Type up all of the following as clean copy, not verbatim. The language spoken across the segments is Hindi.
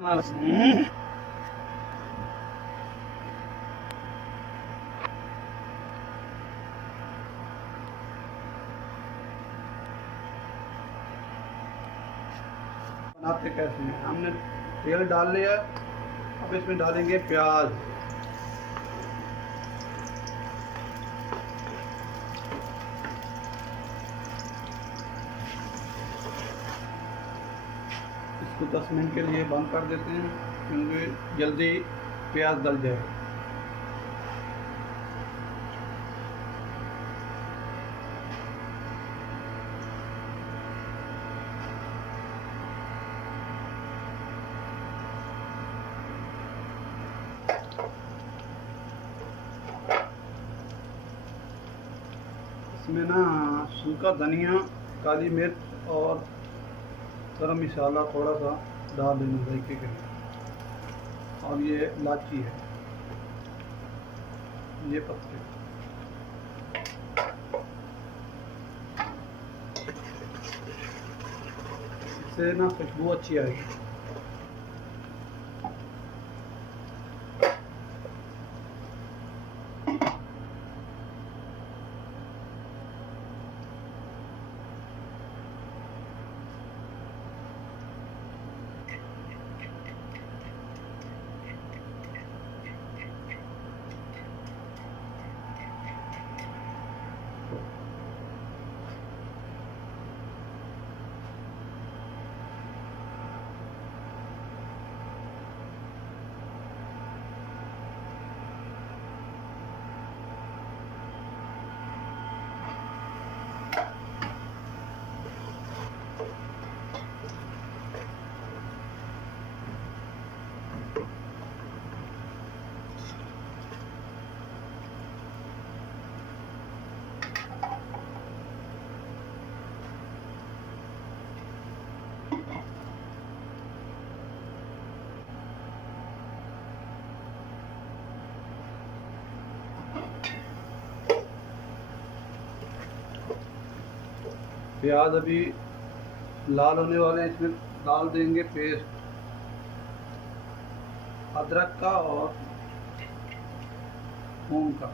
बनाते कैसे हैं? हमने तेल डाल लिया। अब इसमें डालेंगे प्याज। इसको 10 मिनट के लिए बंद कर देते हैं क्योंकि जल्दी प्याज गल जाए। इसमें ना सूखा धनिया, काली मिर्च और गरम मसाला थोड़ा सा डाल देना जायके के लिए। और ये इलायची है, ये पत्ते। इससे ना खुशबू अच्छी आएगी। प्याज अभी लाल होने वाले हैं। इसमें डाल देंगे पेस्ट अदरक का और थूम का,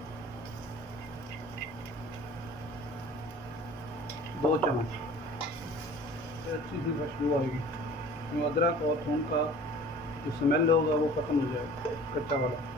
2 चम्मच। अच्छी सी खुशबू आएगी तो अदरक और थूम का जो स्मेल होगा वो ख़त्म हो जाएगा, कच्चा वाला।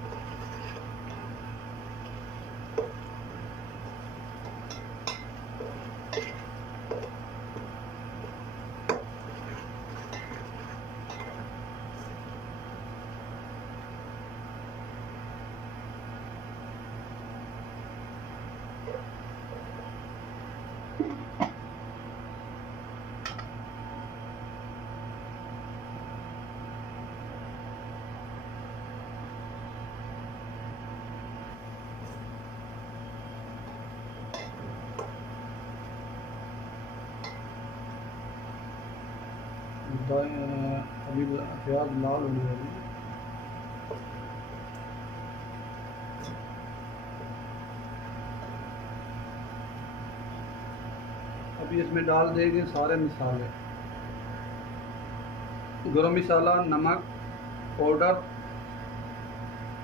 अभी प्याज लाल होने वाली है। अभी इसमें डाल देंगे सारे मसाले, गरम मसाला, नमक पाउडर,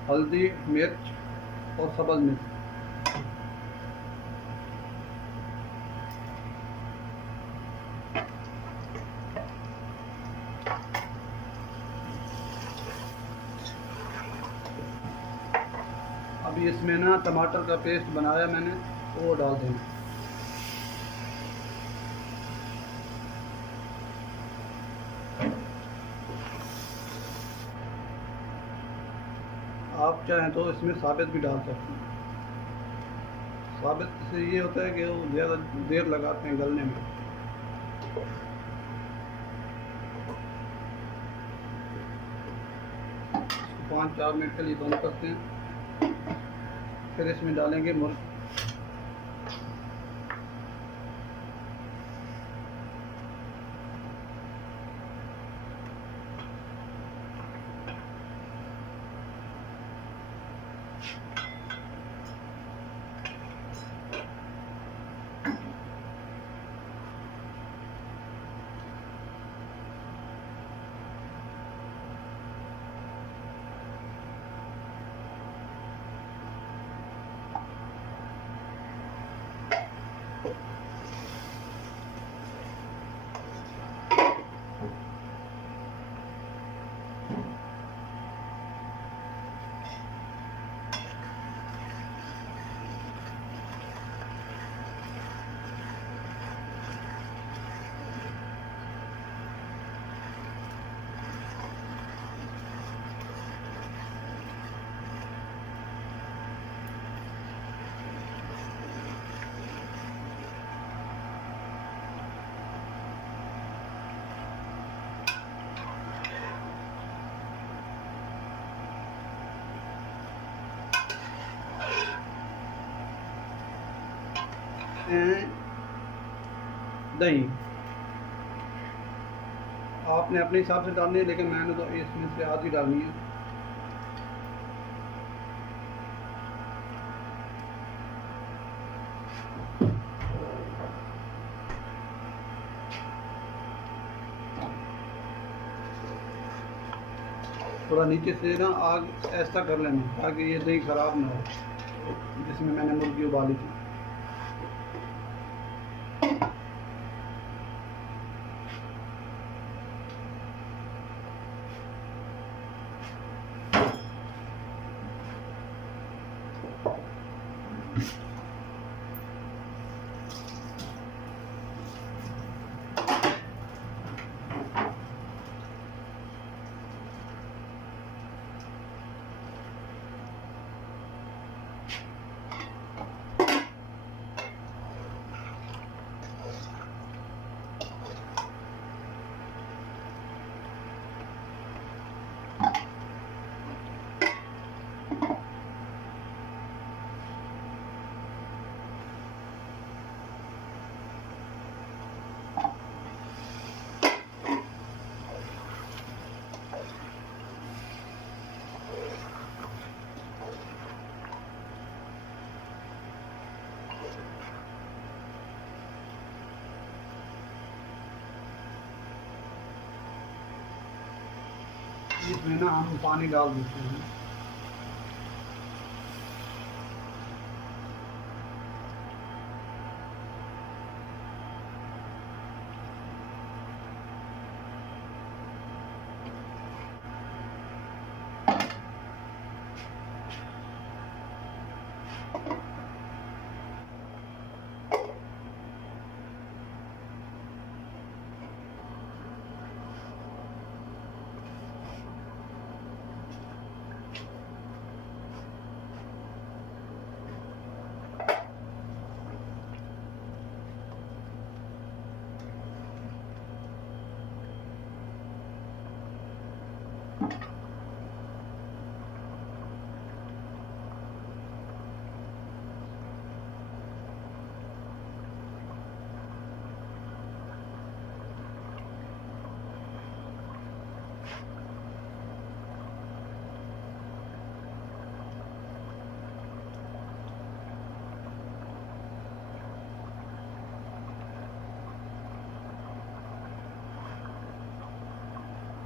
हल्दी, मिर्च और सब्ज़ मिर्च। अभी इसमें ना टमाटर का पेस्ट बनाया मैंने, वो डाल देंगे। आप चाहें तो इसमें साबित भी डाल सकते हैं। साबित से ये होता है कि वो ज़्यादा देर लगाते हैं गलने में। इसको 5-4 मिनट के लिए बंद करते हैं। फिर इसमें डालेंगे मुर्ग। देते हैं दही। आपने अपने हिसाब से डालनी है, लेकिन मैंने तो इसमें से आधी डालनी है। थोड़ा नीचे से ना आग ऐसा कर लेना ताकि ये दही ख़राब ना हो, जिसमें मैंने मुर्गी उबाली थी। इसमें ना हम पानी डाल देते हैं।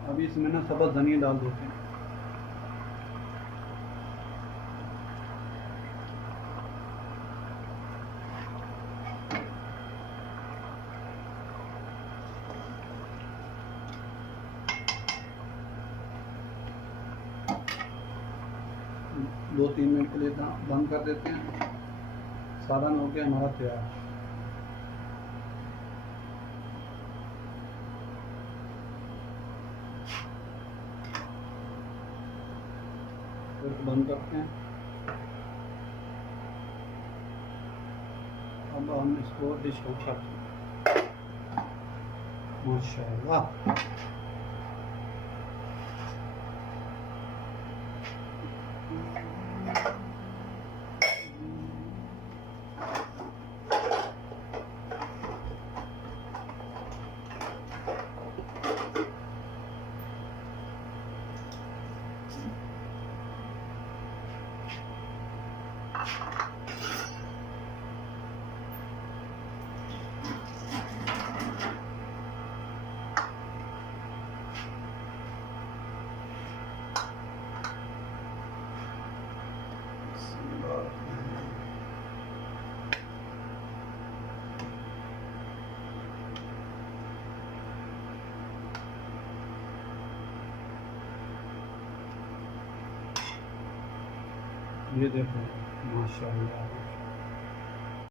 अभी इसमें ना सब्ज़ धनिया डाल देते हैं। दो तीन मिनट के लिए बंद कर देते हैं। सालन हो गया हमारा तैयार। बंद करते हैं। अब हम इसको डिश को करते हैं। माशाअल्लाह। ये देखो माशाअल्लाह।